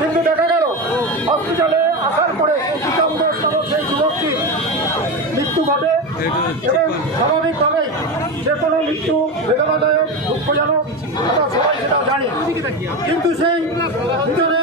কিন্তু দেখা গেল হসপিটালে আসার পরে পীতাম্বর নামক সেই যুবকটির মৃত্যু ঘটে এবং স্বাভাবিকভাবেই যে কোনো মৃত্যু বেদনাদায়ক দুঃখজনক আমরা সবাই সেটা জানি। কিন্তু সেই ভিতরে